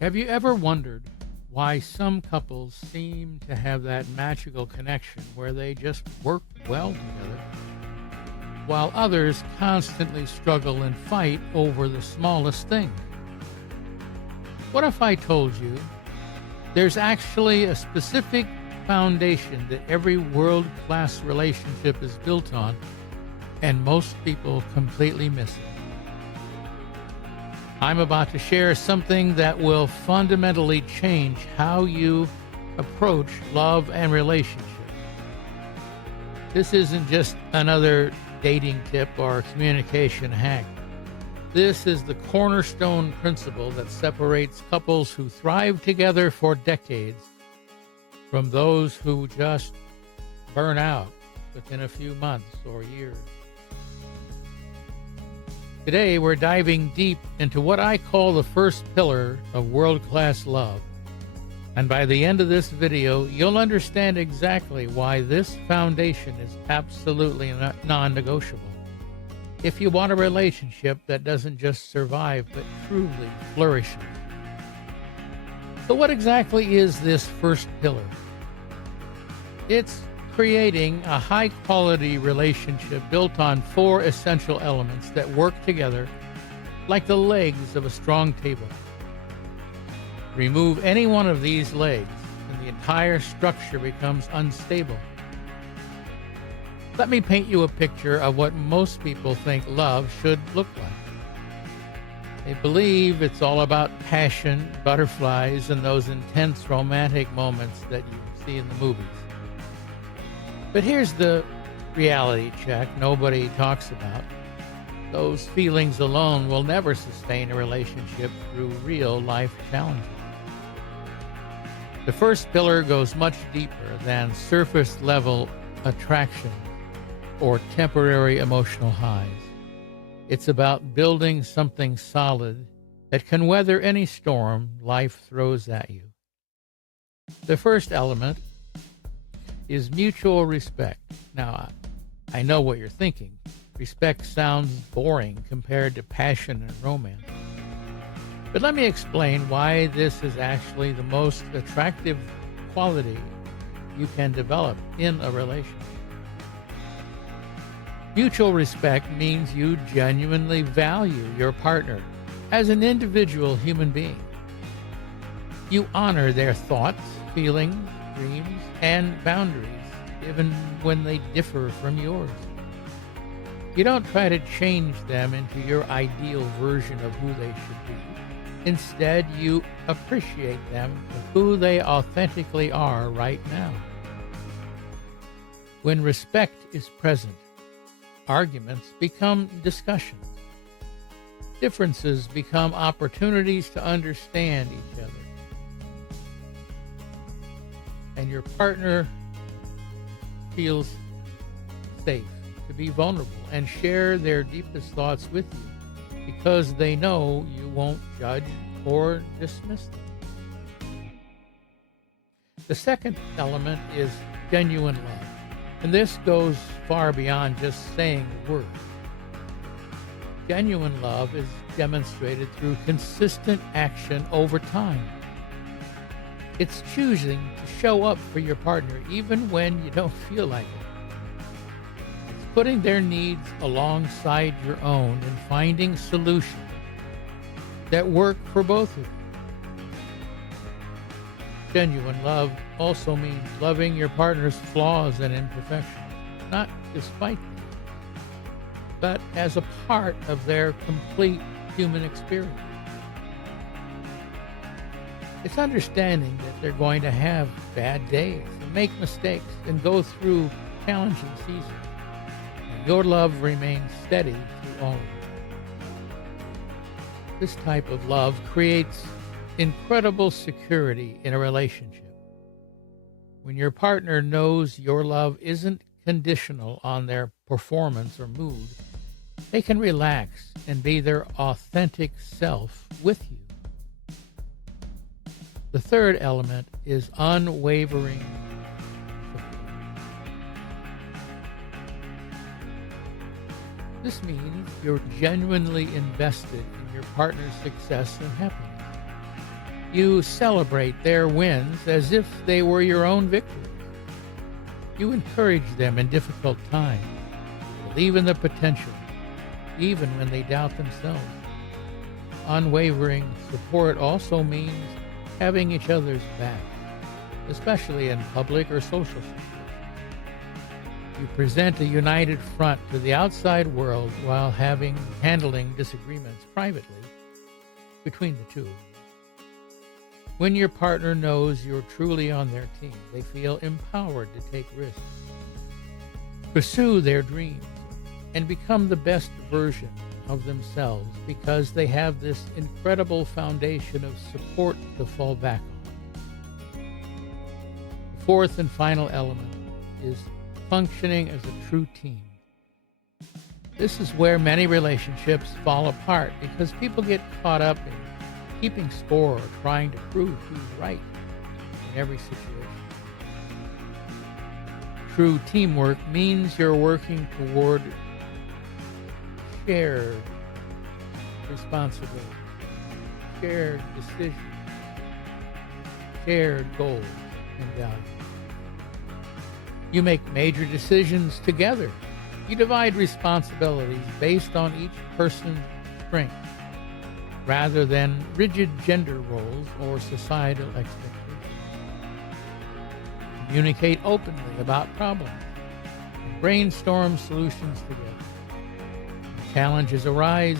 Have you ever wondered why some couples seem to have that magical connection where they just work well together, while others constantly struggle and fight over the smallest thing? What if I told you there's actually a specific foundation that every world-class relationship is built on, and most people completely miss it? I'm about to share something that will fundamentally change how you approach love and relationship. This isn't just another dating tip or communication hack. This is the cornerstone principle that separates couples who thrive together for decades from those who just burn out within a few months or years. Today, we're diving deep into what I call the first pillar of world-class love. And by the end of this video, you'll understand exactly why this foundation is absolutely non-negotiable if you want a relationship that doesn't just survive, but truly flourishes. So what exactly is this first pillar? It's creating a high-quality relationship built on 4 essential elements that work together like the legs of a strong table. Remove any one of these legs, and the entire structure becomes unstable. Let me paint you a picture of what most people think love should look like. They believe it's all about passion, butterflies, and those intense romantic moments that you see in the movies. But here's the reality check nobody talks about. Those feelings alone will never sustain a relationship through real life challenges. The first pillar goes much deeper than surface level attraction or temporary emotional highs. It's about building something solid that can weather any storm life throws at you. The first element is mutual respect. Now, I know what you're thinking. Respect sounds boring compared to passion and romance. But let me explain why this is actually the most attractive quality you can develop in a relationship. Mutual respect means you genuinely value your partner as an individual human being. You honor their thoughts, feelings, dreams, and boundaries, even when they differ from yours. You don't try to change them into your ideal version of who they should be. Instead, you appreciate them for who they authentically are right now. When respect is present, arguments become discussions. Differences become opportunities to understand each other. And your partner feels safe to be vulnerable and share their deepest thoughts with you because they know you won't judge or dismiss them. The second element is genuine love, and this goes far beyond just saying the word. Genuine love is demonstrated through consistent action over time. It's choosing to show up for your partner even when you don't feel like it. It's putting their needs alongside your own and finding solutions that work for both of you. Genuine love also means loving your partner's flaws and imperfections, not despite them, but as a part of their complete human experience. It's understanding that they're going to have bad days and make mistakes and go through challenging seasons. And your love remains steady through all of it. This type of love creates incredible security in a relationship. When your partner knows your love isn't conditional on their performance or mood, they can relax and be their authentic self with you. The third element is unwavering support. This means you're genuinely invested in your partner's success and happiness. You celebrate their wins as if they were your own victories. You encourage them in difficult times. Believe in the potential, even when they doubt themselves. Unwavering support also means having each other's back, especially in public or social situations. You present a united front to the outside world while handling disagreements privately between the two of you. When your partner knows you're truly on their team, they feel empowered to take risks, pursue their dreams, and become the best version of themselves because they have this incredible foundation of support to fall back on. The fourth and final element is functioning as a true team. This is where many relationships fall apart because people get caught up in keeping score or trying to prove who's right in every situation. True teamwork means you're working toward shared responsibility, shared decisions, shared goals and values. You make major decisions together. You divide responsibilities based on each person's strengths, rather than rigid gender roles or societal expectations. Communicate openly about problems and brainstorm solutions together. When challenges arise,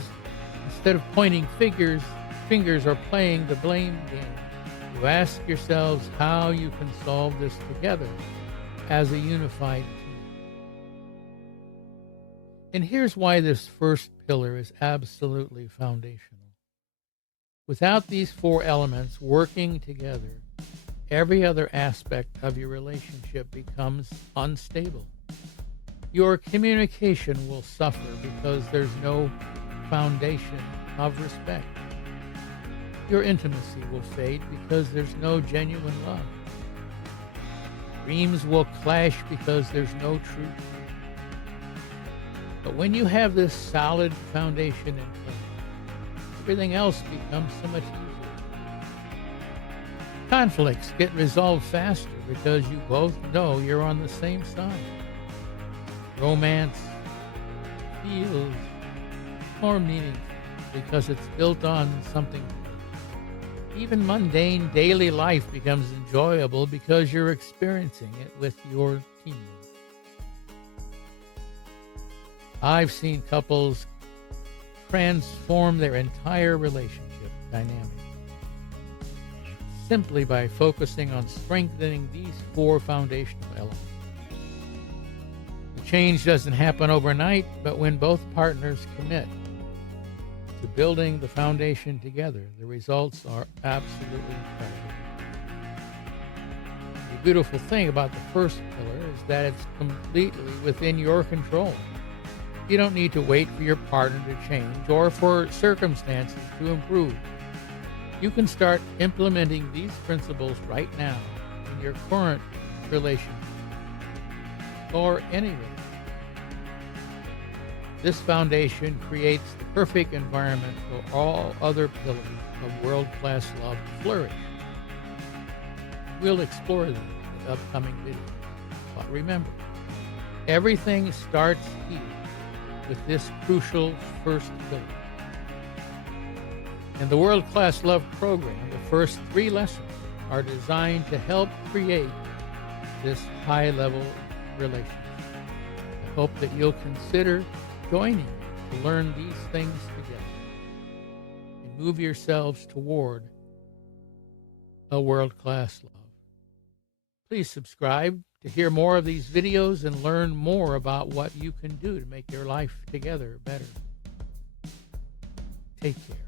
instead of pointing fingers or playing the blame game, you ask yourselves how you can solve this together as a unified team. And here's why this first pillar is absolutely foundational. Without these four elements working together, every other aspect of your relationship becomes unstable. Your communication will suffer because there's no foundation of respect. Your intimacy will fade because there's no genuine love. Dreams will clash because there's no truth. But when you have this solid foundation in place, everything else becomes so much easier. Conflicts get resolved faster because you both know you're on the same side. Romance feels more meaningful because it's built on something. Even mundane daily life becomes enjoyable because you're experiencing it with your teammates. I've seen couples transform their entire relationship dynamic simply by focusing on strengthening these four foundational elements. The change doesn't happen overnight, but when both partners commit to building the foundation together, the results are absolutely incredible. The beautiful thing about the first pillar is that it's completely within your control. You don't need to wait for your partner to change or for circumstances to improve. You can start implementing these principles right now in your current relationship or any relationship. This foundation creates the perfect environment for all other pillars of world-class love to flourish. We'll explore them in upcoming videos. But remember, everything starts here with this crucial first pillar. In the World Class Love program, the first 3 lessons are designed to help create this high-level relationship. I hope that you'll consider joining to learn these things together and move yourselves toward a world-class love. Please subscribe to hear more of these videos and learn more about what you can do to make your life together better. Take care.